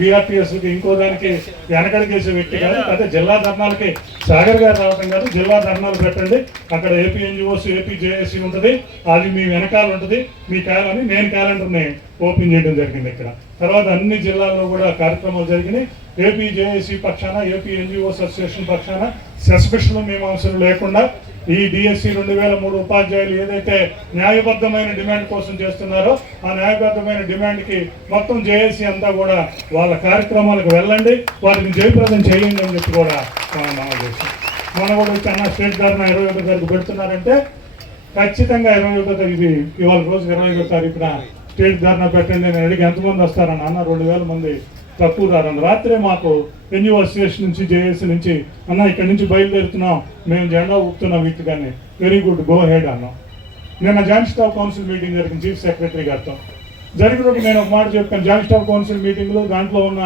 BRTS ఇంకో దానికి వెనకడికేసే వ్యక్తి కాదు. అదే జిల్లా ధర్నాలకి సాగర్ గారు రావటం కాదు. జిల్లా ధర్నాలు పెట్టండి. అక్కడ ఏపీ ఎన్జిఓస్ ఏపీ జేఏసీ ఉంటుంది. అది మీ వెనకాల ఉంటుంది. మీ కాలని నేను క్యాలెండర్ని ఓపెన్ చేయడం జరిగింది ఇక్కడ. తర్వాత అన్ని జిల్లాల్లో కూడా కార్యక్రమాలు జరిగినాయి. ఏపీ జేఏసీ పక్షాన ఏపీ ఎన్జిఓస్ అసోసియేషన్ పక్షాన సస్పెషన్ మీమాంసలు లేకుండా ఈ డిఎస్సి రెండు వేల మూడు ఉపాధ్యాయులు ఏదైతే న్యాయబద్ధమైన డిమాండ్ కోసం చేస్తున్నారో ఆ న్యాయబద్ధమైన డిమాండ్కి మొత్తం జేఏసీ అంతా కూడా వాళ్ళ కార్యక్రమాలకు వెళ్ళండి వాటిని జయప్రదం చేయండి అని చెప్పి కూడా మనం మనం చేస్తాం మన కూడా చాలా స్టేట్ ధర్నా ఇరవై ఒకటో తారీఖు పెడుతున్నారంటే ఖచ్చితంగా ఇరవై ఒకటో తారీఖు ఇవాళ రోజు ఇరవై ఒకటో తారీఖున స్టేట్ ధర్నా పెట్టండి నేను అడిగి ఎంతమంది వస్తారని అన్న రెండు వేల మంది తక్కువ రారని రాత్రే మాకు ఎన్యూ స్టేషన్ నుంచి జేఏసీ నుంచి అన్న ఇక్కడి నుంచి బయలుదేరుతున్నాం. మేము జెండా ఊపుతున్నాం వీటి కానీ వెరీ గుడ్ గో హెడ్ అన్నాం. నిన్న జాయింట్ స్టాఫ్ కౌన్సిల్ మీటింగ్ జరిగింది చీఫ్ సెక్రటరీ గారితో. జరిగినప్పుడు నేను ఒక మాట చెప్పాను. జాయింట్ స్టాఫ్ కౌన్సిల్ మీటింగ్లో దాంట్లో ఉన్న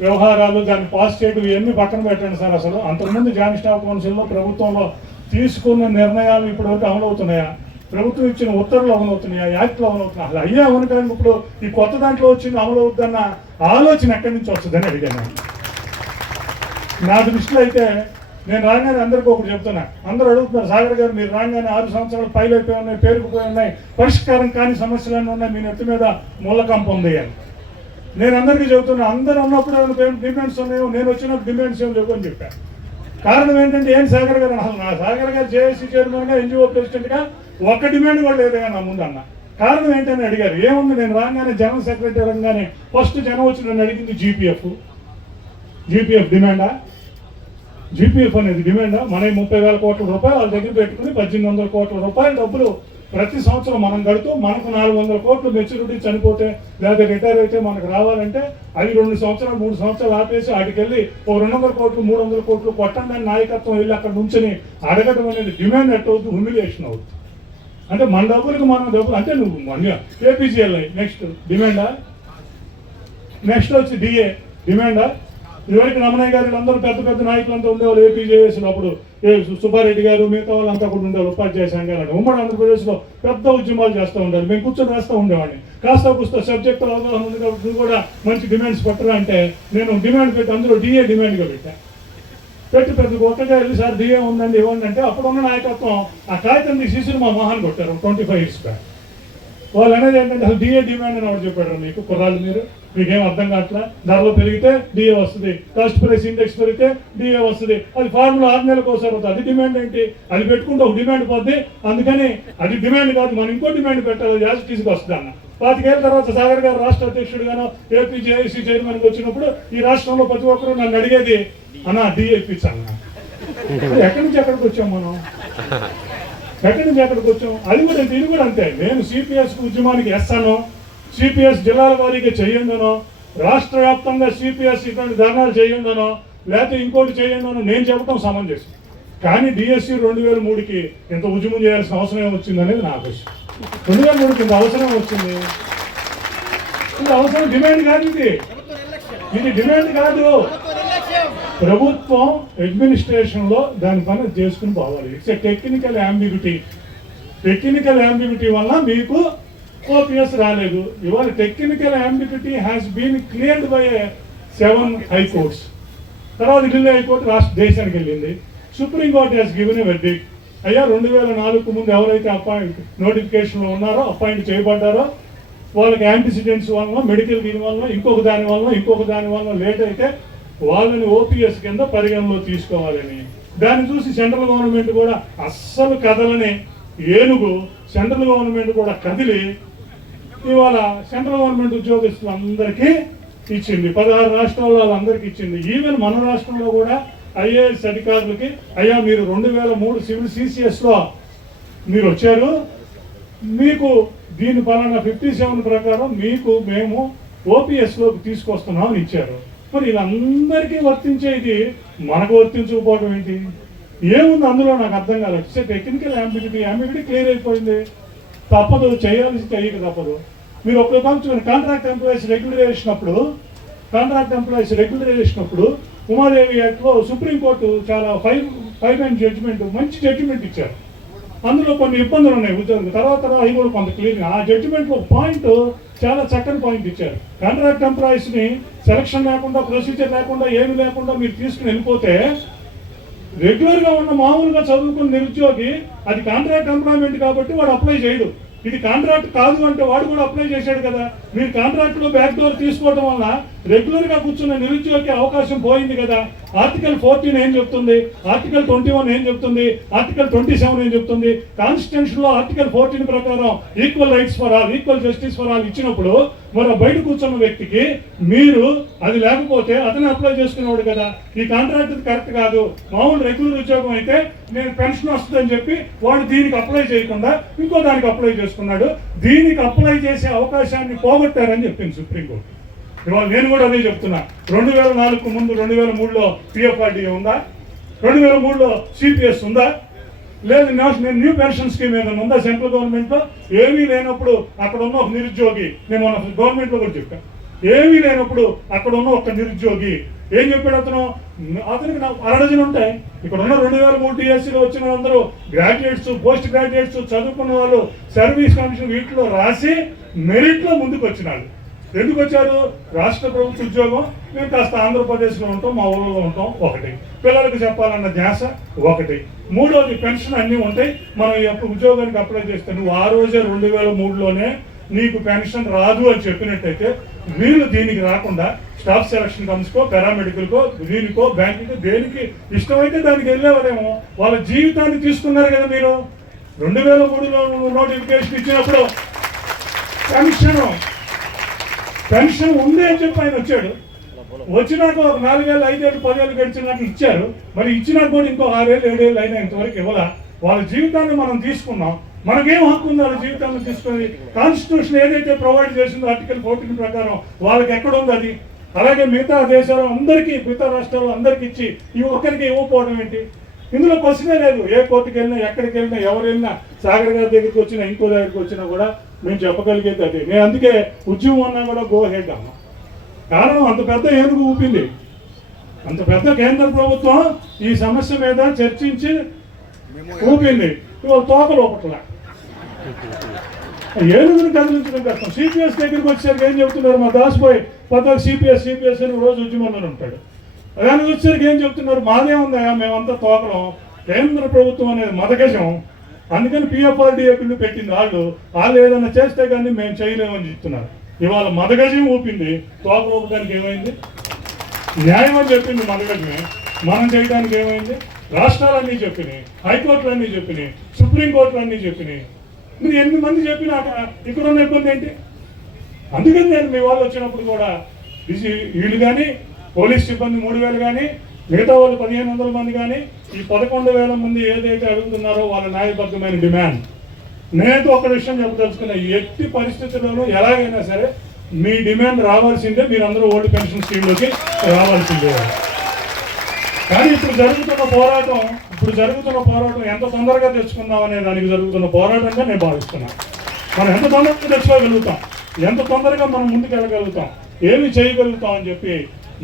వ్యవహారాలు దాన్ని పాస్ చేయడం ఇవన్నీ పక్కన పెట్టండి సార్ అసలు. అంతకుముందు జాయింట్ స్టాఫ్ కౌన్సిల్లో ప్రభుత్వంలో తీసుకున్న నిర్ణయాలు ఇప్పటివరకు అమలవుతున్నాయా? ప్రభుత్వం ఇచ్చిన ఉత్తర్వులు అమలవుతున్నాయా యాక్ట్లు అమలవుతున్నాయా. అసలు అయ్యే అవును కానీ ఇప్పుడు ఈ కొత్త దాంట్లో వచ్చింది అమలవుద్దన్న ఆలోచన ఎక్కడి నుంచి వస్తుందని అడిగాను నా దృష్టిలో అయితే నేను రాగానే అందరికీ ఒకటి చెప్తున్నా. అందరూ అడుగుతున్నారు సాగర్ గారు మీరు రాగానే ఆరు సంవత్సరాలు పైలు అయిపోయి ఉన్నాయి పేరుకుపోయి ఉన్నాయి పరిష్కారం కాని సమస్యలన్నీ ఉన్నాయి మీ నెత్తి మీద మూలకంప ఉంది అని. నేను అందరికీ చెబుతున్నా అందరూ ఉన్నప్పుడు ఏమైనా డిమాండ్స్ ఉన్నాయో నేను వచ్చినప్పుడు డిమాండ్స్ ఏం లేవు అని చెప్పాను కారణం ఏంటంటే ఏం సాగర్ గారు అసలు నా సాగర్ గారు జేఏసీ చైర్మన్గా ఎన్జిఓ ప్రెసిడెంట్గా ఒక్క డిమాండ్ కూడా లేదుగా నా ముందు అన్న. కారణం ఏంటని అడిగారు. ఏముంది? నేను రాగానే జనరల్ సెక్రటరీ రంగానే ఫస్ట్ జనం వచ్చి నన్ను అడిగింది జీపీఎఫ్ జీపీఎఫ్ డిమాండా? జీపీఎఫ్ అనేది డిమాండా? మన ముప్పై వేల కోట్ల రూపాయలు వాళ్ళ దగ్గర పెట్టుకుని పద్దెనిమిది వందల కోట్ల రూపాయల డబ్బులు ప్రతి సంవత్సరం మనం కడుతూ మనకు నాలుగు వందల కోట్లు మెచ్యూరిటీ చనిపోతే లేదా రిటైర్ అయితే మనకు రావాలంటే అవి రెండు సంవత్సరాలు మూడు సంవత్సరాలు ఆపేసి వాటికెళ్ళి ఓ రెండు వందల కోట్లు మూడు వందల కోట్లు కొట్టండి నాయకత్వం వెళ్ళి అక్కడ నుంచుని అడగడం అనేది డిమాండ్ ఎట్ అవుతుంది హ్యూమిలియేషన్ అవుతుంది. అంటే మన డబ్బులకు మనం డబ్బులు అంటే నువ్వు మన ఏపీజీఎల్ఐ నెక్స్ట్ డిమాండా నెక్స్ట్ వచ్చి డిఏ డిమాండా ఇదివరకు రమణయ్య గారు అందరూ పెద్ద పెద్ద నాయకులంతా ఉండేవాళ్ళు ఏపీజే చేసినప్పుడు ఏ సుబ్బారెడ్డి గారు మిగతా వాళ్ళంతా కూడా ఉండేవాళ్ళు ఉపాధ్యాయ సంఘాలు ఉమ్మడి ఆంధ్రప్రదేశ్లో పెద్ద ఉద్యమాలు చేస్తూ ఉండాలి. మేము కూర్చొని వేస్తూ ఉండేవాడిని. కాస్త కూస్త సబ్జెక్ట్ అవగాహన ఉంది కాబట్టి నువ్వు కూడా మంచి డిమాండ్స్ పెట్టరా అంటే నేను డిమాండ్ పెట్టి అందులో డిఏ డిమాండ్గా పెట్టాను పెట్టి పెద్ద కొత్తగా వెళ్ళి సార్ డిఏ ఉందండి ఇవ్వండి అంటే అప్పుడున్న నాయకత్వం ఆ కాగితం తీసేసి మా మొహాన్ని కొట్టారు ట్వంటీ ఫైవ్ ఇయర్స్ బ్యాక్. వాళ్ళు అనేది ఏంటంటే అసలు డిఏ డిమాండ్ అని ఒకటి చెప్పాడు మీకు? కుర్రాళ్ళు మీరు? మీకేం అర్థం కావట్లా? ధరలు పెరిగితే డిఏ వస్తుంది. కాస్ట్ ప్రైస్ ఇండెక్స్ పెరిగితే డిఏ వస్తుంది. అది ఫార్ములా ఆరు నెలలకు ఒకసారి అవుతుంది. అది డిమాండ్ ఏంటి? అది పెట్టుకుంటే ఒక డిమాండ్ పోద్ది. అందుకని అది డిమాండ్ కాదు మనం ఇంకో డిమాండ్ పెట్టాలి. యాజిటీస్కి వస్తుంది అన్న. పాతికేళ్ళ తర్వాత సాగర్ గారు రాష్ట్ర అధ్యక్షుడిగానో ఏపీ జేఏసీ చైర్మన్కి వచ్చినప్పుడు ఈ రాష్ట్రంలో ప్రతి ఒక్కరూ నన్ను అడిగేది అన్న డిఏపీ ఇప్పించాలన్న ఎక్కడి నుంచి ఎక్కడికి వచ్చాం మనం? ఎక్కడి నుంచి ఎక్కడికి వచ్చాం? అది కూడా ఇది కూడా అంతే. నేను సిపిఎస్ ఉద్యమానికి ఎస్తాను సిపిఎస్ జిల్లాల వారీగా చేయందనో రాష్ట్ర వ్యాప్తంగా సిపిఎస్ ఇటువంటి ధర్నాలు చేయందనో లేకపోతే ఇంకోటి చేయందనో నేను చెప్పడం సమంజసం. కానీ డిఎస్సి రెండు వేల మూడుకి ఇంత ఉద్యమం చేయాల్సిన అవసరం ఏమొచ్చిందనేది నా ఆలోచన రెండు వేల మూడుకి ఇంత అవసరం వచ్చింది? ఇది అవసరం డిమాండ్ కాదు ఇది. ఇది డిమాండ్ కాదు. ప్రభుత్వం అడ్మినిస్ట్రేషన్లో దాని పని చేసుకుని పోవాలి. It's a technical ambiguity technical ambiguity వల్ల మీకు ఓపీఎస్ రాలేదు. ఇవాళ technical ambiguity has been cleared by seven high courts తర్వాత ఢిల్లీ హైకోర్టు రాష్ట్ర దేశానికి వెళ్ళింది. Supreme court has given a verdict అయ్యా రెండు వేల నాలుగు ముందు ఎవరైతే అపాయింట్ నోటిఫికేషన్లో ఉన్నారో అపాయింట్ చేయబడ్డారో వాళ్ళకి యాంటిసిడెంట్స్ వలన మెడికల్ దీని వలన ఇంకొక దాని వలన ఇంకొక దాని వలన లేట్ అయితే వాళ్ళని ఓపీఎస్ కింద పరిగణలో తీసుకోవాలని. దాన్ని చూసి సెంట్రల్ గవర్నమెంట్ కూడా అస్సలు కదలని ఏనుగు సెంట్రల్ గవర్నమెంట్ కూడా కదిలి ఇవాళ సెంట్రల్ గవర్నమెంట్ ఉద్యోగస్తులందరికీ ఇచ్చింది. పదహారు రాష్ట్రాల వాళ్ళందరికీ ఇచ్చింది. ఈవెన్ మన రాష్ట్రంలో కూడా ఐఏఎస్ అధికారులకి అయ్యా మీరు రెండు వేల మూడు సివిల్ సిసిఎస్లో మీరు వచ్చారు. మీకు దీని పలానా ఫిఫ్టీ సెవెన్ ప్రకారం మీకు మేము ఓపీఎస్లోకి తీసుకొస్తున్నాం అని ఇచ్చారు. మరి వీళ్ళందరికీ వర్తించేది మనకు వర్తించకపోవడం ఏంటి? ఏముంది అందులో? నాకు అర్థం కాలేదు. టెక్నికల్ అంబిడిటీ అంబిడిటీ క్లియర్ అయిపోయింది. తప్పదు చేయాల్సి చేయక తప్పదు. మీరు ఒక పంచుకుని కాంట్రాక్ట్ ఎంప్లాయీస్ రెగ్యులర్ చేసినప్పుడు కాంట్రాక్ట్ ఎంప్లాయీస్ రెగ్యులర్ చేసినప్పుడు ఉమాదేవి యాక్ట్లో సుప్రీంకోర్టు చాలా ఫైవ్ ఫైవ్ అండ్ జడ్జిమెంట్ మంచి జడ్జిమెంట్ ఇచ్చారు. అందులో కొన్ని ఇబ్బందులు ఉన్నాయి ఉద్యోగం తర్వాత అవి కూడా కొంత క్లియర్ ఆ జడ్జిమెంట్లో పాయింట్ చాలా చక్కని పాయింట్ ఇచ్చారు. కాంట్రాక్ట్ ఎంప్లాయీస్ని సెలక్షన్ లేకుండా ప్రొసీజర్ లేకుండా ఏమి లేకుండా మీరు తీసుకుని వెళ్ళిపోతే రెగ్యులర్గా ఉన్న మామూలుగా చదువుకున్న నిరుద్యోగి అది కాంట్రాక్ట్ ఎంప్లాయ్మెంట్ కాబట్టి వాడు అప్లై చేయడు. ఇది కాంట్రాక్ట్ కాదు అంటే వాడు కూడా అప్లై చేశాడు కదా. మీరు కాంట్రాక్ట్లో బ్యాక్ డోర్ తీసుకోవడం వల్ల రెగ్యులర్గా కూర్చున్న నిరుద్యోగికి అవకాశం పోయింది కదా. ఆర్టికల్ ఫోర్టీన్ ఏం చెప్తుంది? ఆర్టికల్ ట్వంటీ వన్ ఏం చెప్తుంది? ఆర్టికల్ ట్వంటీ సెవెన్ ఏం చెప్తుంది? కాన్స్టిట్యూషన్లో ఆర్టికల్ ఫోర్టీన్ ప్రకారం equal rights for all equal justice for all ఇచ్చినప్పుడు మరి బయట కూర్చున్న వ్యక్తికి మీరు అది లేకపోతే అతను అప్లై చేసుకునేవాడు కదా. ఈ కాంట్రాక్ట్ కరెక్ట్ కాదు. మామూలు రెగ్యులర్ ఉద్యోగం అయితే నేను పెన్షన్ వస్తుందని చెప్పి వాడు దీనికి అప్లై చేయకుండా ఇంకో దానికి అప్లై చేసుకున్నాడు. దీనికి అప్లై చేసే అవకాశాన్ని పోగొట్టారని చెప్పింది సుప్రీంకోర్టు ఇవాళ నేను కూడా అదే చెప్తున్నా. రెండు వేల నాలుగుకు ముందు రెండు వేల మూడులో పిఎఫ్ఆర్డీఏ ఉందా? రెండు వేల మూడులో సిపిఎస్ ఉందా? లేదు నేను న్యూ పెన్షన్ స్కీమ్ ఏదైనా ఉందా సెంట్రల్ గవర్నమెంట్లో? ఏమీ లేనప్పుడు అక్కడ ఉన్న ఒక నిరుద్యోగి నేను మన గవర్నమెంట్లో కూడా చెప్పాను ఏమీ లేనప్పుడు అక్కడ ఉన్న ఒక నిరుద్యోగి ఏం చెప్పాడు అతను? అతనికి నాకు అరడజన్ ఉంటాయి. ఇక్కడ ఉన్న రెండు వేల మూడు టీఎస్సీలో వచ్చిన వాళ్ళందరూ గ్రాడ్యుయేట్స్ పోస్ట్ గ్రాడ్యుయేట్స్ చదువుకున్న వాళ్ళు సర్వీస్ కమిషన్ వీటిలో రాసి మెరిట్లో ముందుకు వచ్చినాడు ఎందుకు వచ్చారు? రాష్ట్ర ప్రభుత్వ ఉద్యోగం. మేము కాస్త ఆంధ్రప్రదేశ్లో ఉంటాం మా ఊళ్ళో ఉంటాం ఒకటి. పిల్లలకు చెప్పాలన్న ధ్యాస ఒకటి. మూడోది పెన్షన్ అన్నీ ఉంటాయి. మనం ఎప్పుడు ఉద్యోగానికి అప్లై చేస్తే నువ్వు ఆ రోజే రెండు వేల మూడులోనే నీకు పెన్షన్ రాదు అని చెప్పినట్టయితే వీళ్ళు దీనికి రాకుండా స్టాఫ్ సెలక్షన్ కమ్స్కో పారామెడికల్కో దీనికో బ్యాంకుకో దేనికి ఇష్టమైతే దానికి వెళ్ళేవారేమో. వాళ్ళ జీవితాన్ని తీసుకున్నారు కదా మీరు. రెండు వేల మూడులో నోటిఫికేషన్ ఇచ్చినప్పుడు పెన్షన్ పెన్షన్ ఉంది అని చెప్పి ఆయన వచ్చాడు. వచ్చినాక ఒక నాలుగేళ్ళు ఐదేళ్ళు పదేళ్ళు గడిచినాక ఇచ్చారు. మరి ఇచ్చినాక కూడా ఇంకో ఆరేళ్ళు ఏడేళ్ళు అయినా ఇంతవరకు ఇవ్వాల. వాళ్ళ జీవితాన్ని మనం తీసుకున్నాం. మనకేం హక్కు ఉంది వాళ్ళ జీవితాన్ని తీసుకుని కాన్స్టిట్యూషన్ ఏదైతే ప్రొవైడ్ చేసిందో ఆర్టికల్ ఫోర్టీన్ ప్రకారం వాళ్ళకి ఎక్కడ ఉంది అది? అలాగే మిగతా దేశాలు అందరికీ మిగతా రాష్ట్రాలు అందరికి ఇచ్చి ఈ ఒక్కరికి ఇవ్వకపోవడం ఏంటి? ఇందులో క్వశ్చనే లేదు. ఏ కోర్టుకి వెళ్ళినా ఎక్కడికి వెళ్ళినా ఎవరు వెళ్ళినా సాగర్ గారి దగ్గరికి వచ్చినా ఇంకో దగ్గరికి వచ్చినా కూడా మేము చెప్పగలిగేది అదే. నేను అందుకే ఉద్యమం అన్నా కూడా గో హెడ్ అన్నా కారణం అంత పెద్ద ఏనుగు ఊపింది. అంత పెద్ద కేంద్ర ప్రభుత్వం ఈ సమస్య మీద చర్చించి ఊపింది. ఇవాళ తోకలు ఒకట్లా ఏనుగుని కదిలించడం కష్టం. సిపిఎస్ దగ్గరికి వచ్చేసరికి ఏం చెప్తున్నారు మా దాసిపోయి పద్ధతి సిపిఎస్ సిపిఎస్ అని రోజు ఉద్యమంలో ఉంటాడు. దానికి వచ్చేసరికి ఏం చెప్తున్నారు మాదే ఉందా? మేమంతా తోకలం. కేంద్ర ప్రభుత్వం అనేది మదగజం అందుకని పిఎఫ్ఆర్డీఏ బిల్లు పెట్టింది వాళ్ళు. వాళ్ళు ఏదైనా చేస్తే కానీ మేము చేయలేమని చెప్తున్నారు. ఇవాళ మదగజం ఊపింది. తోక ఊపడానికి ఏమైంది? న్యాయం అని చెప్పింది మదగజమే. మనం చేయడానికి ఏమైంది? రాష్ట్రాలన్నీ చెప్పినాయి. హైకోర్టులన్నీ చెప్పినాయి. సుప్రీంకోర్టులన్నీ చెప్పినాయి. మీరు ఎన్ని మంది చెప్పినాక ఇక్కడ ఉన్న ఇబ్బంది ఏంటి? అందుకని నేను మీ వాళ్ళు వచ్చినప్పుడు కూడా బిజీ వీళ్ళు కానీ పోలీస్ సిబ్బంది మూడు వేలు కానీ మిగతా వాళ్ళు పదిహేను వందల మంది కానీ ఈ పదకొండు వేల మంది ఏదైతే అడుగుతున్నారో వాళ్ళ న్యాయబద్ధమైన డిమాండ్. నేను ఒక విషయం చెప్పదలుచుకున్నా ఎట్టి పరిస్థితుల్లోనూ ఎలాగైనా సరే మీ డిమాండ్ రావాల్సిందే మీరందరూ ఓల్డ్ పెన్షన్ స్కీమ్లోకి రావాల్సిందే. కానీ ఇప్పుడు జరుగుతున్న పోరాటం ఇప్పుడు జరుగుతున్న పోరాటం ఎంత తొందరగా తెచ్చుకుందాం అనే దానికి జరుగుతున్న పోరాటంగా నేను భావిస్తున్నాను మనం ఎంత తొందరగా తెచ్చుకోగలుగుతాం? ఎంత తొందరగా మనం ముందుకు వెళ్ళగలుగుతాం ఏమి చేయగలుగుతాం అని చెప్పి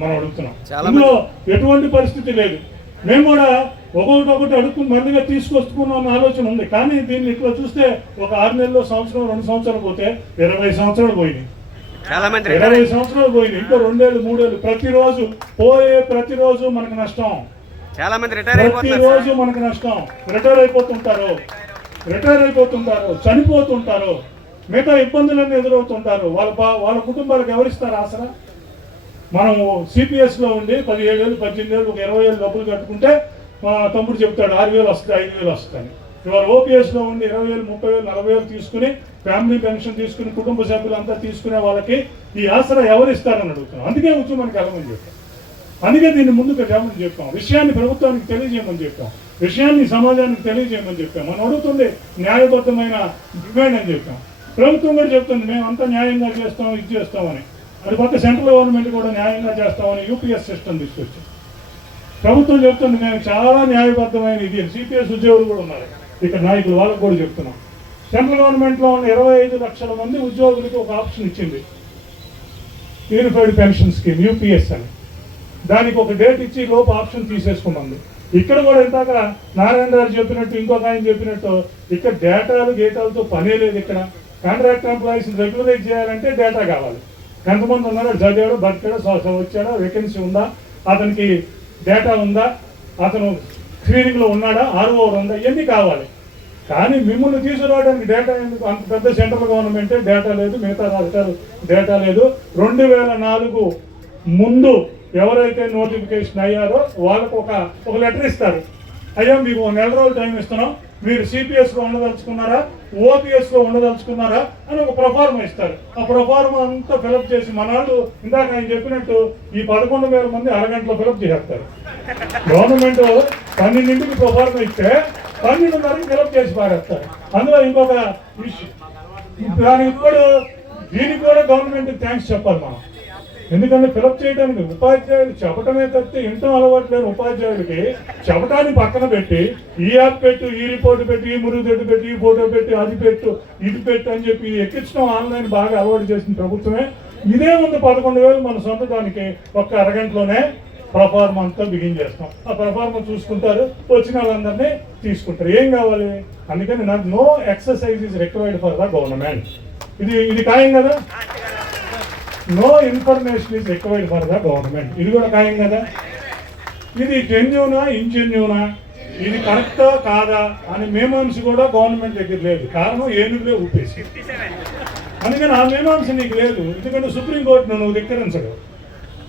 మనం అడుగుతున్నాం. ఇందులో ఎటువంటి పరిస్థితి లేదు. మేము కూడా ఒక్కొక్కటి ఒకటి అడుక్కుని మందిగా తీసుకొస్తున్నాం అన్న ఆలోచన ఉంది. కానీ దీన్ని ఇట్లా చూస్తే ఒక ఆరు నెలల్లో సంవత్సరం రెండు సంవత్సరాలు పోతే ఇరవై సంవత్సరాలు పోయినాయి. ఇరవై సంవత్సరాలు పోయింది ఇంకో రెండేళ్ళు మూడేళ్ళు ప్రతిరోజు పోయే ప్రతిరోజు మనకు నష్టం. చాలా మంది రిటైర్ ప్రతిరోజు. మనకు నష్టం. రిటైర్ అయిపోతుంటారు. రిటైర్ అయిపోతుంటారు. చనిపోతుంటారు. మిగతా ఇబ్బందులన్నీ ఎదురవుతుంటారు. వాళ్ళ వాళ్ళ కుటుంబాలకు ఎవరిస్తారు ఆసరా? మనం సిపిఎస్లో ఉండి పదిహేడు వేలు పద్దెనిమిది వేలు ఒక ఇరవై వేలు డబ్బులు కట్టుకుంటే మా తమ్ముడు చెప్తాడు ఆరు వేలు వస్తాయి ఐదు వేలు వస్తాయి. ఇవాళ ఓపీఎస్లో ఉండి ఇరవై వేలు ముప్పై వేలు నలభై వేలు తీసుకుని ఫ్యామిలీ పెన్షన్ తీసుకుని కుటుంబ సభ్యులంతా తీసుకునే వాళ్ళకి ఈ ఆసరా ఎవరు ఇస్తారని అడుగుతున్నాం. అందుకే వచ్చి మనకి వెళ్ళమని చెప్పాం. అందుకే దీన్ని ముందుకు వెళ్ళమని చెప్పాం. విషయాన్ని ప్రభుత్వానికి తెలియజేయమని చెప్పాం. విషయాన్ని సమాజానికి తెలియజేయమని చెప్పాం. మనం అడుగుతుంది న్యాయబద్ధమైన డిమాండ్ అని చెప్పాం. ప్రభుత్వం కూడా చెప్తుంది మేము అంతా న్యాయంగా చేస్తాం ఇది చేస్తామని అది కొత్త సెంట్రల్ గవర్నమెంట్ కూడా న్యాయంగా చేస్తామని యూపీఎస్ సిస్టమ్ తీసుకొచ్చింది. ప్రభుత్వం చెప్తుంది మేము చాలా న్యాయబద్ధమైన ఇది సిపిఎస్ ఉద్యోగులు కూడా ఉన్నారు. ఇక్కడ నాయకులు వాళ్ళకు కూడా చెప్తున్నాం. సెంట్రల్ గవర్నమెంట్లో ఉన్న ఇరవై ఐదు లక్షల మంది ఉద్యోగులకి ఒక ఆప్షన్ ఇచ్చింది. యూనిఫైడ్ పెన్షన్ స్కీమ్ యూపీఎస్ అని. దానికి ఒక డేట్ ఇచ్చి లోపు ఆప్షన్ తీసేసుకున్నది ఇక్కడ కూడా ఇందాక నారాయణరాజు చెప్పినట్టు ఇంకొక ఆయన చెప్పినట్టు ఇక్కడ డేటాలు గేటాలతో పనే లేదు ఇక్కడ. కాంట్రాక్ట్ ఎంప్లాయీస్ రెగ్యులరైజ్ చేయాలంటే డేటా కావాలి. ఎంతమంది ఉన్నారో చదివాడో బతికాడో వచ్చాడో? వేకెన్సీ ఉందా? అతనికి డేటా ఉందా? అతను స్క్రీనింగ్లో ఉన్నాడా? ఆర్ఓ ఉందా? ఇవన్నీ కావాలి. కానీ మిమ్మల్ని తీసుకురావడానికి డేటా ఎందుకు? అంత పెద్ద సెంట్రల్ గవర్నమెంటే డేటా లేదు మిగతా రాష్ట్రాలు డేటా లేదు. రెండు వేల నాలుగు ముందు ఎవరైతే నోటిఫికేషన్ అయ్యారో వాళ్ళకు ఒక ఒక లెటర్ ఇస్తారు. అయ్యా మీకు నెల రోజులు టైం ఇస్తున్నాం. మీరు సిపిఎస్లో ఉండదలుచుకున్నారా? ఓపీఎస్లో ఉండదలుచుకున్నారా? అని ఒక ప్రొఫార్మ ఇస్తారు. ఆ ప్రొఫార్మ అంతా ఫిలప్ చేసి మన వాళ్ళు ఇందాక ఆయన చెప్పినట్టు ఈ పదకొండు వేల మంది అరగంటలో ఫిలప్ చేస్తారు గవర్నమెంట్ పన్నెండింటికి ప్రొఫార్మ ఇస్తే పన్నెండున్నరకి ఫిలప్ చేసి పారేస్తారు. అందులో ఇంకొక ఇష్యూ దానికి ఇప్పుడు దీనికి కూడా గవర్నమెంట్ థ్యాంక్స్ చెప్పాలి మనం. ఎందుకంటే ఫిలప్ చేయడానికి ఉపాధ్యాయులు చెప్పటమే తప్పితే ఇంటో అలవాటు లేని ఉపాధ్యాయుడికి చెప్పటాన్ని పక్కన పెట్టి ఈ యాప్ పెట్టు ఈ రిపోర్ట్ పెట్టి ఈ మురుగు పెట్టు పెట్టి ఈ ఫోటో పెట్టి అది పెట్టు ఇది పెట్టు అని చెప్పి ఎక్కించడం ఆన్లైన్ బాగా అలవాటు చేసిన ప్రభుత్వమే. ఇదే ముందు పదకొండు వేలు మన సొంత దానికి ఒక్క అరగంటలోనే ప్రఫార్మ్ అంతా బిగిన్ చేస్తాం. ఆ ప్రఫార్మ చూసుకుంటారు వచ్చిన వాళ్ళందరినీ తీసుకుంటారు. ఏం కావాలి? అందుకని నాకు no exercise is required for the government ఇది ఇది ఖాయం కదా? No information is required for the government ఇది కూడా ఖాయం కదా? ఇది జెన్యునా ఇంజెన్యునా ఇది కరెక్టా కాదా? అని మీమాంస కూడా గవర్నమెంట్ దగ్గర లేదు. కారణం ఏనుగులే ఊపేసి అందుకని ఆ మీమాంస నీకు లేదు. ఎందుకంటే సుప్రీంకోర్టు నువ్వు ధిక్కరించడు.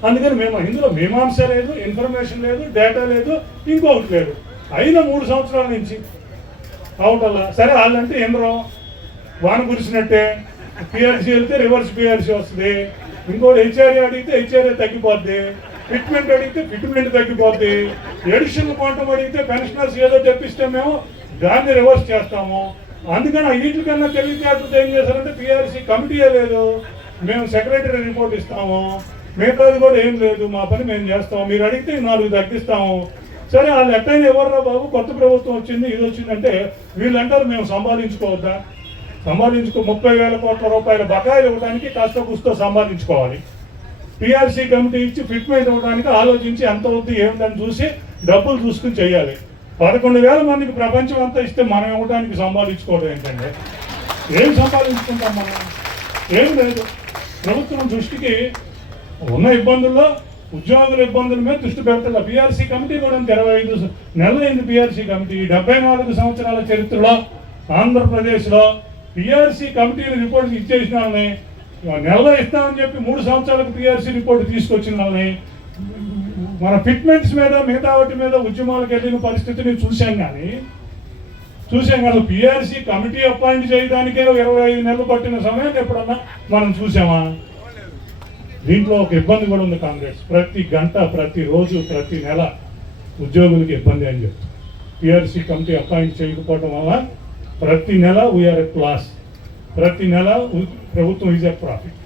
అందుకని మేము ఇందులో మీమాంస లేదు ఇన్ఫర్మేషన్ లేదు డేటా లేదు ఇంకొకటి లేదు. అయిన మూడు సంవత్సరాల నుంచి అవుటల్లా సరే వాళ్ళంటే ఎందరో వాన కురిసినట్టే. పిఆర్సీ వెళ్తే రివర్స్ పిఆర్సీ వస్తుంది. ఇంకోటి హెచ్ఆర్ఏ అడిగితే హెచ్ఆర్ఏ తగ్గిపోద్ది. ఫిట్మెంట్ అడిగితే ఫిట్మెంట్ తగ్గిపోద్ది. ఎడిషన్ క్వాంటమ్ అడిగితే పెన్షనర్స్ ఏదో తెప్పిస్తే మేము దాన్ని రివర్స్ చేస్తాము. అందుకని వీటికన్నా తెలివితేటలతో ఏం చేశారంటే పిఆర్సీ కమిటీయే లేదు. మేము సెక్రటరీ రిపోర్ట్ ఇస్తాము. మిగతాది కూడా ఏం లేదు. మా పని మేము చేస్తాము. మీరు అడిగితే నాలుగు తగ్గిస్తాము. సరే వాళ్ళు ఎట్టయినా ఎవర్రా బాబు? కొత్త ప్రభుత్వం వచ్చింది ఇది వచ్చిందంటే వీళ్ళు అంటారు మేము సంపాదించుకోవద్దా? సంపాదించుకో ముప్పై వేల కోట్ల రూపాయల బకాయిలు ఇవ్వడానికి కాస్త కూస్తో సంపాదించుకోవాలి. పిఆర్సీ కమిటీ ఇచ్చి ఫిట్మెంట్ ఇవ్వడానికి ఆలోచించి ఎంత అవుద్ది ఏమిటని చూసి డబ్బులు చూసుకుని చేయాలి. పదకొండు వేల మందికి ప్రపంచం అంతా ఇస్తే మనం ఇవ్వడానికి సంపాదించుకోవడం ఏంటంటే ఏం సంపాదించుకుంటాం మనం? ఏం లేదు. ప్రభుత్వం దృష్టికి ఉన్న ఇబ్బందుల్లో ఉద్యోగుల ఇబ్బందుల మీద దృష్టి పెడతారు పిఆర్సీ కమిటీ కూడా ఇరవై ఐదు నెలలైంది పిఆర్సీ కమిటీ. డెబ్బై నాలుగు సంవత్సరాల చరిత్రలో ఆంధ్రప్రదేశ్లో పిఆర్సీ కమిటీని రిపోర్ట్ ఇచ్చేసిన వాళ్ళని నెలలో ఇస్తామని చెప్పి మూడు సంవత్సరాలకు పిఆర్సీ రిపోర్ట్ తీసుకొచ్చిన వాళ్ళని మన ఫిట్మెంట్స్ మీద మిగతా వాటి మీద ఉద్యమాలకు వెళ్ళిన పరిస్థితిని చూశాం కానీ చూసాం కదా పిఆర్సీ కమిటీ అపాయింట్ చేయడానికే ఇరవై ఐదు నెలలు పట్టిన సమయాన్ని ఎప్పుడన్నా మనం చూసామా దీంట్లో ఒక ఇబ్బంది కూడా ఉంది కాంగ్రెస్. ప్రతి గంట ప్రతి రోజు ప్రతి నెల ఉద్యోగులకి ఇబ్బంది అని చెప్తారు పిఆర్సీ కమిటీ అపాయింట్ చేయకపోవడం వల్ల ప్రతి నెల వీఆర్ ఎ క్లాస్ ప్రతి నెల ప్రభుత్వం ఈజ్ ఎ ప్రాఫిట్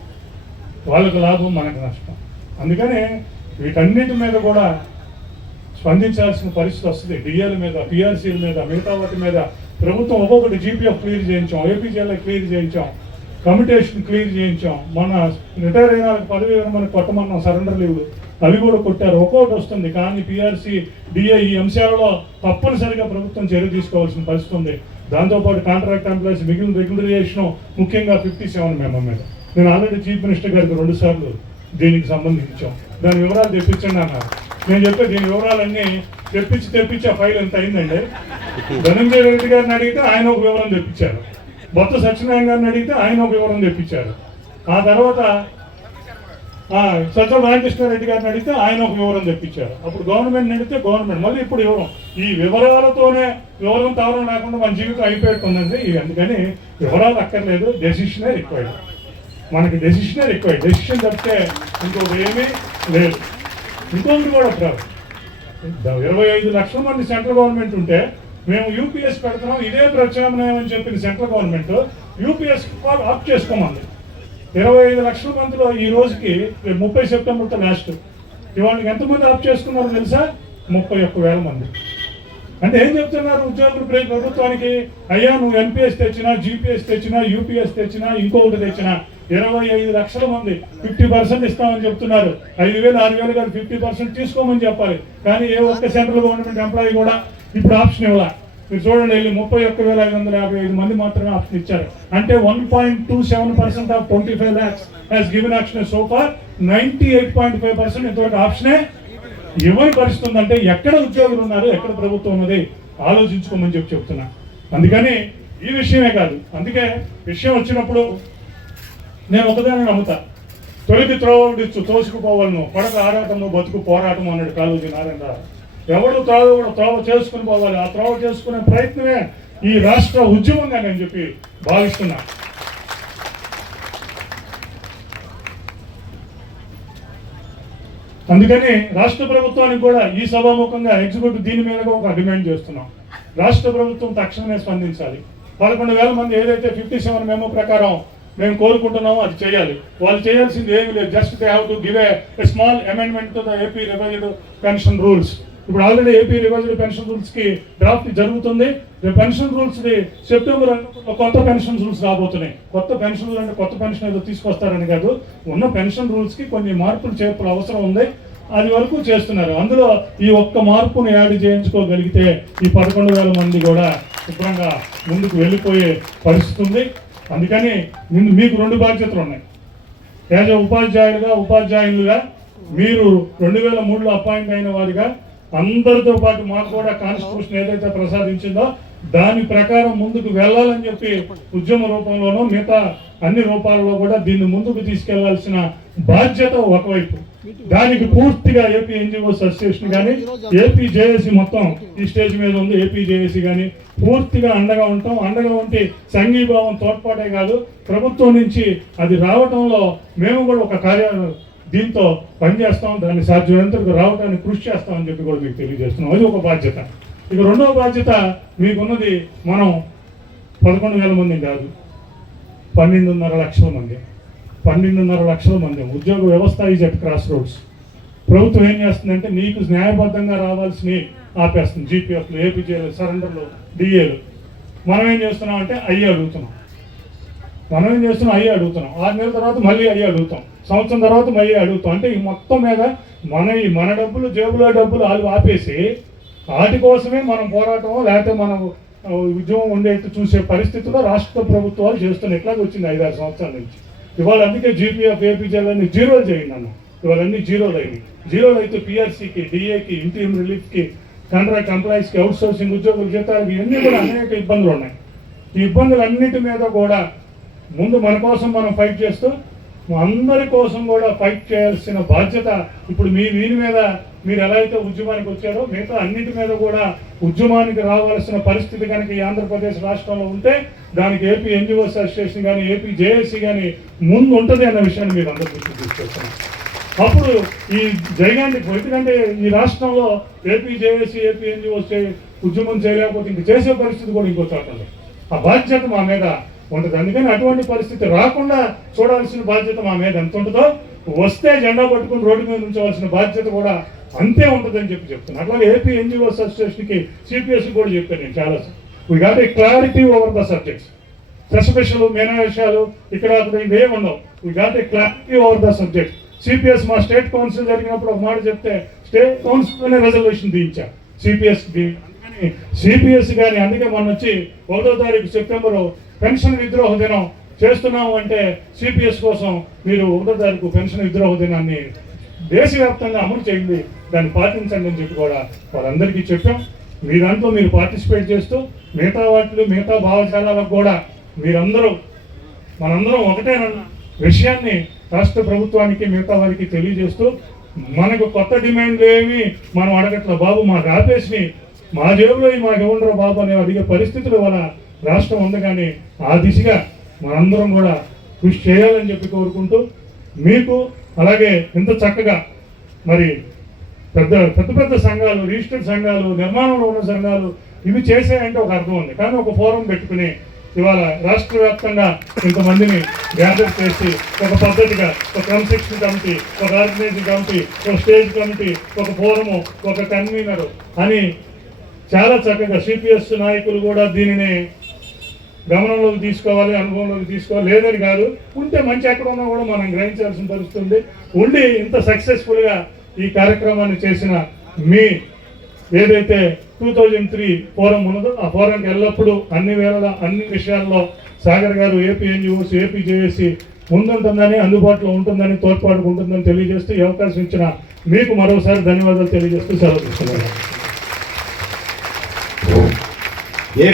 వాళ్ళకి లాభం మనకు నష్టం. అందుకనే వీటన్నిటి మీద కూడా స్పందించాల్సిన పరిస్థితి వస్తుంది. డిఎల్ మీద పిఆర్సీల మీద మిగతా వాటి మీద ప్రభుత్వం ఒక్కొక్కటి జీపీఎఫ్ క్లియర్ చేయించాం ఏపీజీఎల్ క్లియర్ చేయించాం కమిటేషన్ క్లియర్ చేయించాం. మన రిటైర్ అయిన వాళ్ళకి పదవి మనకు కొట్టమన్నాం సరెండర్ లీవ్లు అవి కూడా కొట్టారు. ఒక్కొక్కటి వస్తుంది. కానీ పిఆర్సీ డిఏ ఈ అంశాలలో తప్పనిసరిగా ప్రభుత్వం చర్య తీసుకోవాల్సిన పరిస్థితి ఉంది. దాంతోపాటు కాంట్రాక్ట్ ఎంప్లాయీస్ మిగిలిన రెగ్యులరైజేషన్ ముఖ్యంగా ఫిఫ్టీ సెవెన్ మేము మీద. నేను ఆల్రెడీ చీఫ్ మినిస్టర్ గారికి రెండు సార్లు దీనికి సంబంధించాం. దాని వివరాలు తెప్పించండి అన్నారు. నేను చెప్పే దీని వివరాలన్నీ తెప్పించి తెప్పించి ఆ ఫైల్ ఎంత అయిందండి? ధనంజయ రెడ్డి గారిని అడిగితే ఆయన ఒక వివరం తెప్పించారు. బొత్త సత్యనారాయణ గారిని అడిగితే ఆయన ఒక వివరం తెప్పించారు. ఆ తర్వాత ఆ, సత్య రామకృష్ణారెడ్డి గారిని అడిగితే ఆయన ఒక వివరం తెప్పించారు. అప్పుడు గవర్నమెంట్ అడిగితే గవర్నమెంట్. మళ్ళీ ఇప్పుడు వివరం ఈ వివరాలతోనే వివరం తావరం లేకుండా మన జీవితం అయిపోతుందండి ఇది అందుకని వివరాలు అక్కర్లేదు. డెసిషనే రిక్వైర్డ్ మనకి డెసిషనే రిక్వైర్డ్ డెసిషన్ తప్పితే ఇంకొక ఏమీ లేదు. ఇంకొకటి కూడా ప్రాబ్లం ఇరవై ఐదు లక్షల మంది సెంట్రల్ గవర్నమెంట్ ఉంటే మేము యూపీఎస్ పెడుతున్నాం ఇదే ప్రత్యామ్నాయం అని చెప్పిన సెంట్రల్ గవర్నమెంట్ యూపీఎస్ ఆప్ చేసుకోమంది. ఇరవై ఐదు లక్షల మందిలో ఈ రోజుకి ముప్పై సెప్టెంబర్తో లాస్ట్ ఇవాళ ఎంతమంది ఆప్ చేసుకున్నారో తెలుసా? ముప్పై ఒక్క వేల మంది. అంటే ఏం చెప్తున్నారు ఉద్యోగులు ప్రభుత్వానికి? అయ్యా నువ్వు ఎన్పిఎస్ తెచ్చినా జీపీఎస్ తెచ్చినా యూపీఎస్ తెచ్చినా ఇంకొకటి తెచ్చినా ఇరవై ఐదు లక్షల మంది ఫిఫ్టీ పర్సెంట్ ఇస్తామని చెప్తున్నారు. ఐదు వేలు ఆరు వేలు కాదు ఫిఫ్టీ పర్సెంట్ తీసుకోమని చెప్పాలి. కానీ ఏ ఒక్క సెంట్రల్ గవర్నమెంట్ ఎంప్లాయీ కూడా ఇప్పుడు ఆప్షన్ ఇవ్వాలి. మీరు చూడండి వెళ్ళి ముప్పై ఒక్క వేల ఐదు వందల యాభై ఐదు మంది మాత్రమే ఆప్షన్ ఇచ్చారు. అంటే one point two seven percent of twenty five lakhs has given option so far ninety eight point five percent ఇంతవరకు ఆప్షనే ఇవ్వని పరిస్థితి ఎక్కడ ఉద్యోగులు ఉన్నారు ఎక్కడ ప్రభుత్వం ఉన్నది ఆలోచించుకోమని చెప్పి చెప్తున్నా. అందుకని ఈ విషయమే కాదు. అందుకే విషయం వచ్చినప్పుడు నేను ఒకదాన్ని నమ్ముతా. తొలికి త్రోవడిచ్చు తోసుకుపోవాలను పడక ఆరాటము బతుకు పోరాటము అన్నాడు కాళోజీ నారాయణరావు. ఎవడు త్రోవ కూడా త్రోవ చేసుకుని పోవాలి. ఆ త్రోవ చేసుకునే ప్రయత్నమే ఈ రాష్ట్ర ఉద్యమంగా నేను చెప్పి భావిస్తున్నా. అందుకని రాష్ట్ర ప్రభుత్వానికి కూడా ఈ సభాముఖంగా ఎగ్జిక్యూటివ్ దీని మీద ఒక డిమాండ్ చేస్తున్నాం. రాష్ట్ర ప్రభుత్వం తక్షణమే స్పందించాలి. పదకొండు వేల మంది ఏదైతే ఫిఫ్టీ సెవెన్ మెమో ప్రకారం మేము కోరుకుంటున్నామో అది చేయాలి. వాళ్ళు చేయాల్సింది ఏమి లేదు. Just they have to give a small amendment to the AP revised pension rules. ఇప్పుడు ఆల్రెడీ ఏపీ రివైజ్డ్ పెన్షన్ రూల్స్కి డ్రాఫ్ట్ జరుగుతుంది. పెన్షన్ రూల్స్ని సెప్టెంబర్ కొత్త పెన్షన్ రూల్స్ రాబోతున్నాయి. కొత్త పెన్షన్ అంటే కొత్త పెన్షన్ ఏదో తీసుకొస్తారని కాదు. ఉన్న పెన్షన్ రూల్స్కి కొన్ని మార్పులు చేర్పులు అవసరం ఉంది. అది వరకు చేస్తున్నారు. అందులో ఈ ఒక్క మార్పును యాడ్ చేయించుకోగలిగితే ఈ పదకొండు వేల మంది కూడా శుభ్రంగా ముందుకు వెళ్ళిపోయే పరిస్థితి ఉంది. అందుకని ముందు మీకు రెండు బాధ్యతలు ఉన్నాయి. యాజ్ ఉపాధ్యాయులుగా ఉపాధ్యాయులుగా మీరు రెండు వేల మూడులో అపాయింట్ అయిన వారిగా అందరితో పాటు మాకు కూడా కాన్స్టిట్యూషన్ ఏదైతే ప్రసాదించిందో దాని ప్రకారం ముందుకు వెళ్ళాలని చెప్పి ఉద్యమ రూపంలోనూ మిగతా అన్ని రూపాలలో కూడా దీన్ని ముందుకు తీసుకెళ్ళాల్సిన బాధ్యత ఒకవైపు. దానికి పూర్తిగా ఏపీ ఎన్జిఓస్ అసోసియేషన్ కానీ ఏపీ జేఏసీ మొత్తం ఈ స్టేజ్ మీద ఉంది ఏపీ జేఏసీ కానీ పూర్తిగా అండగా ఉంటాం. అండగా ఉంటే సంఘీభావం తోడ్పాటే కాదు. ప్రభుత్వం నుంచి అది రావటంలో మేము కూడా ఒక కార్య దీంతో పనిచేస్తాం దాన్ని సాధ్యమైనంతకు రావడానికి కృషి చేస్తామని చెప్పి కూడా మీకు తెలియజేస్తున్నాం. అది ఒక బాధ్యత. ఇక రెండవ బాధ్యత మీకున్నది మనం పదకొండు వేల మంది కాదు పన్నెండున్నర లక్షల మంది. పన్నెండున్నర లక్షల మంది. ఉద్యోగ వ్యవస్థ ఈజ్ అట్ క్రాస్ రోడ్స్ ప్రభుత్వం ఏం చేస్తుందంటే నీకు న్యాయబద్ధంగా రావాల్సినవి ఆపేస్తుంది. జీపీఎఫ్లు ఏపీజేలు సరెండర్లు డిఏలు మనం ఏం చేస్తున్నాం అంటే అయ్యి అడుగుతున్నాం. మనం ఏం చేస్తున్నాం? అయ్యే అడుగుతున్నాం. ఆరు నెలల తర్వాత మళ్ళీ అయ్యి అడుగుతాం. సంవత్సరం తర్వాత మళ్ళీ అడుగుతాం. అంటే ఈ మొత్తం మీద మన ఈ మన డబ్బులు జేబులో డబ్బులు వాళ్ళు ఆపేసి వాటి కోసమే మనం పోరాటం లేకపోతే మనం ఉద్యమం ఉండేట్టు చూసే పరిస్థితిలో రాష్ట్ర ప్రభుత్వాలు చేస్తున్నాయి ఎట్లాగ వచ్చింది ఐదారు సంవత్సరాల నుంచి. ఇవాళ అందుకే జీపీఎఫ్ ఏపీజీలన్నీ జీరోలు చేయండి అన్న. ఇవాళన్నీ జీరోలు అయినాయి. జీరోలు అయితే పిఆర్సీకి డిఏకి ఇంటీరియం రిలీఫ్కి కాంట్రాక్ట్ ఎంప్లాయీస్కి అవుట్ సోర్సింగ్ ఉద్యోగుల జీతాలకి ఇవన్నీ కూడా అనేక ఇబ్బందులు ఉన్నాయి. ఈ ఇబ్బందులన్నిటి మీద కూడా ముందు మన కోసం మనం ఫైట్ చేస్తూ అందరి కోసం కూడా ఫైట్ చేయాల్సిన బాధ్యత ఇప్పుడు మీ దీని మీద మీరు ఎలా అయితే ఉద్యమానికి వచ్చారో మిగతా అన్నిటి మీద కూడా ఉద్యమానికి రావాల్సిన పరిస్థితి కనుక ఈ ఆంధ్రప్రదేశ్ రాష్ట్రంలో ఉంటే దానికి ఏపీ ఎన్జిఓ అసోసియేషన్ కానీ ఏపీ జేఏసీ కానీ ముందు ఉంటుంది అన్న విషయాన్ని మీరు అందరూ గుర్తు తీసుకొస్తాను అప్పుడు ఈ జైగాంటి ఎందుకంటే ఈ రాష్ట్రంలో ఏపీ జేఏసీ ఏపీ ఎన్జిఓ ఉద్యమం చేయలేకపోతే ఇంక చేసే పరిస్థితి కూడా ఇంకో చోట ఆ బాధ్యత మా మీద ఉండదు అందుకని అటువంటి పరిస్థితి రాకుండా చూడాల్సిన బాధ్యత మా మీద ఎంత ఉంటుందో వస్తే జెండా పట్టుకుని రోడ్డు మీద ఉంచవలసిన బాధ్యత కూడా అంతే ఉంటుందని చెప్పి చెప్తున్నాను అట్లాగే ఏపీ ఎన్జిఓ అసోసియేషన్కి సిపిఎస్ కూడా చెప్పాను నేను చాలా we got a clarity over the subjects special మేనవేషాలు విషయాలు ఇక్కడ అక్కడ ఇవే ఉండవు. We got a clarity over the subject CPS మా స్టేట్ కౌన్సిల్ జరిగినప్పుడు ఒక మాట చెప్తే స్టేట్ కౌన్సిల్ రిజర్వేషన్ దించా సిపిఎస్ సిపిఎస్ కానీ అందుకే మొన్న వచ్చి ఒకటో తారీఖు సెప్టెంబర్ పెన్షన్ విద్రోహ దినం చేస్తున్నాము అంటే సిపిఎస్ కోసం మీరు ఒకటో తారీఖు పెన్షన్ విద్రోహ దినాన్ని దేశవ్యాప్తంగా అమలు చేయండి. దాన్ని పాటించండి అని చెప్పి కూడా వాళ్ళందరికీ చెప్పాం. మీ మీరు పార్టిసిపేట్ చేస్తూ మిగతా వాటిలో మిగతా భావజాలకు కూడా మీరందరూ మనందరం ఒకటేనన్న విషయాన్ని రాష్ట్ర ప్రభుత్వానికి మిగతా వారికి తెలియజేస్తూ మనకు కొత్త డిమాండ్లు ఏమి మనం అడగట్ల బాబు మాకు ఆపేసి మా జేబులో మాకు ఇవ్వండిరా బాబు అనే అడిగే పరిస్థితులు వల్ల రాష్ట్రం ఉంది కానీ ఆ దిశగా మనందరం కూడా కృషి చేయాలని చెప్పి కోరుకుంటూ మీకు అలాగే ఇంత చక్కగా మరి పెద్ద పెద్ద పెద్ద సంఘాలు రిజిస్టర్డ్ సంఘాలు నిర్మాణంలో ఉన్న సంఘాలు ఇవి చేసాయంటే ఒక అర్థం ఉంది. కానీ ఒక ఫోరం పెట్టుకుని ఇవాళ రాష్ట్ర వ్యాప్తంగా ఇంతమందిని గ్యాదర్ చేసి ఒక పద్ధతిగా ఒక క్రమశిక్షణ కమిటీ ఒక ఆర్గనైజింగ్ కమిటీ ఒక స్టేజ్ కమిటీ ఒక ఫోరము ఒక కన్వీనర్ అని చాలా చక్కగా సిపిఎస్ నాయకులు కూడా దీనిని గమనంలోకి తీసుకోవాలి అనుభవంలోకి తీసుకోవాలి. లేదని కాదు ఉంటే మంచి ఎక్కడ ఉన్నా కూడా మనం గ్రహించాల్సిన పరిస్థితి ఉంది. ఉండి ఇంత సక్సెస్ఫుల్గా ఈ కార్యక్రమాన్ని చేసిన మీ ఏదైతే టూ థౌజండ్ త్రీ ఫోరం ఉన్నదో ఆ ఫోరంకి ఎల్లప్పుడూ అన్ని వేళ అన్ని విషయాల్లో సాగర్ గారు ఏపీ ఎన్జిఓస్ ఏపీ జేఏసి ముందుంటుందని అందుబాటులో ఉంటుందని తోడ్పాటుకుంటుందని తెలియజేస్తూ ఈ అవకాశం ఇచ్చిన మీకు మరోసారి ధన్యవాదాలు తెలియజేస్తూ సెలవు తీసుకున్నాను